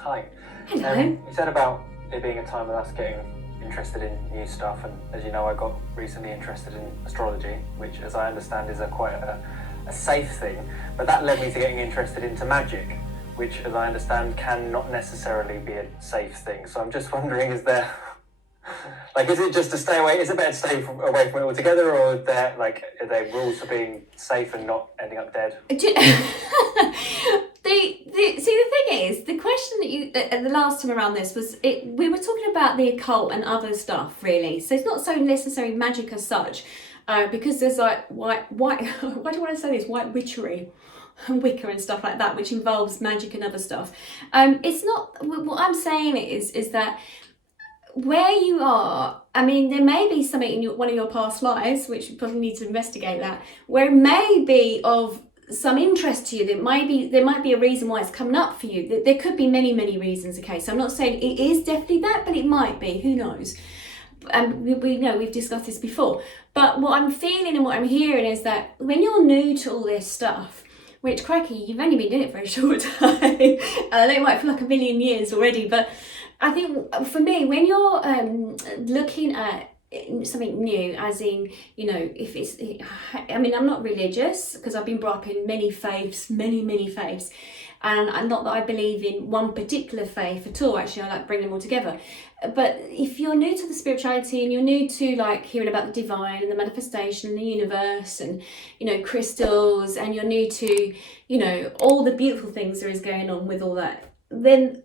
Hi. Hello. You said about it being a time of us getting interested in new stuff, and as you know, I got recently interested in astrology, which, as I understand, is quite a safe thing. But that led me to getting interested into magic, which, as I understand, can not necessarily be a safe thing. So I'm just wondering, is there, is it just to stay away? Is it better to stay away from it altogether, or are there rules for being safe and not ending up dead? See, the thing is, the question that you the last time around this was we were talking about the occult and other stuff, really. So it's not so necessarily magic as such, because there's like white why do I want to say this, white witchery and Wicca and stuff like that, which involves magic and other stuff. It's not, what I'm saying is that where you are, I mean, there may be something in one of your past lives, which you probably need to investigate that, where it may be of some interest to you. There might be a reason why it's coming up for you. There could be many reasons. Okay, so I'm not saying it is definitely that, but it might be. Who knows? And we know we've discussed this before. But what I'm feeling and what I'm hearing is that when you're new to all this stuff, which, cracky, you've only been doing it for a short time, and I know it might feel like a million years already, but I think for me, when you're looking at something new, as in, you know, if it's, I mean, I'm not religious because I've been brought up in many faiths, many faiths, and not that I believe in one particular faith at all. Actually, I like bring them all together. But if you're new to the spirituality and you're new to like hearing about the divine and the manifestation and the universe and, you know, crystals, and you're new to, you know, all the beautiful things there is going on with all that, then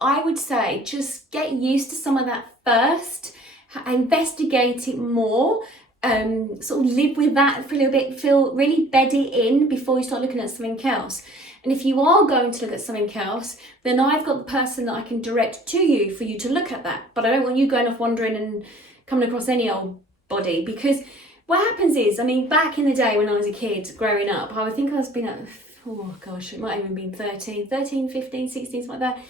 I would say just get used to some of that first, investigate it more, sort of live with that for a little bit, really bed it in before you start looking at something else. And if you are going to look at something else, then I've got the person that I can direct to you for you to look at that. But I don't want you going off wandering and coming across any old body, because what happens is, I mean, back in the day when I was a kid growing up, I would think I was being at, oh gosh, it might have even been 13, 15, 16, something like that.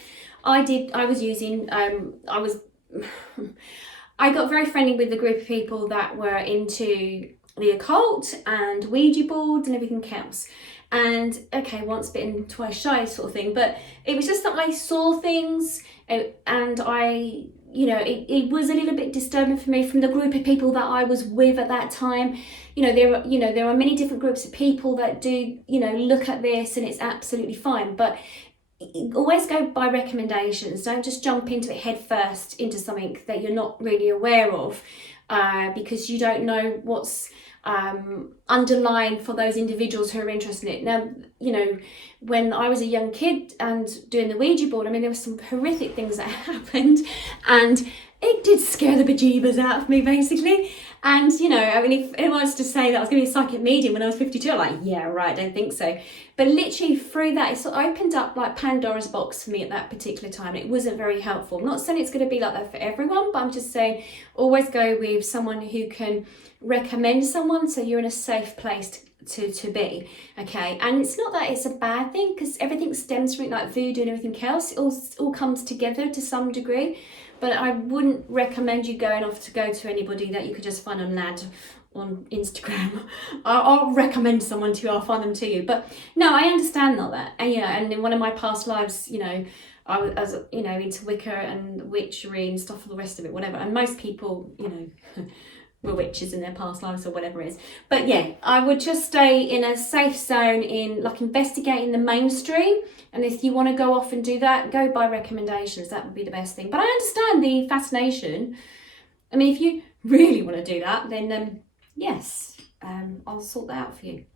I got very friendly with a group of people that were into the occult and Ouija boards and everything else. And okay, once bitten, twice shy sort of thing. But it was just that I saw things, and I, you know, it was a little bit disturbing for me from the group of people that I was with at that time. You know, there are many different groups of people that do, you know, look at this, and it's absolutely fine. But always go by recommendations. Don't just jump into it head first into something that you're not really aware of, because you don't know what's underlying for those individuals who are interested in it. Now, you know, when I was a young kid and doing the Ouija board, I mean, there were some horrific things that happened, and it did scare the bejeebers out of me, basically. And, you know, I mean, if anyone was to say that I was going to be a psychic medium when I was 52, I'm like, yeah, right, I don't think so. But literally through that, it sort of opened up like Pandora's box for me at that particular time. It wasn't very helpful. I'm not saying it's going to be like that for everyone, but I'm just saying always go with someone who can recommend someone, so you're in a safe place to be, okay? And it's not that it's a bad thing, because everything stems from it, like voodoo and everything else. It all comes together to some degree. But I wouldn't recommend you going off to go to anybody that you could just find on Lad on Instagram. I'll recommend someone to you, I'll find them to you. But no, I understand all that. And yeah, and in one of my past lives, you know, I was, you know, into Wicca and witchery and stuff, all the rest of it, whatever. And most people, you know, were witches in their past lives or whatever it is. But yeah, I would just stay in a safe zone in like investigating the mainstream. And if you want to go off and do that, go by recommendations. That would be the best thing. But I understand the fascination. I mean, if you really want to do that, then yes, I'll sort that out for you.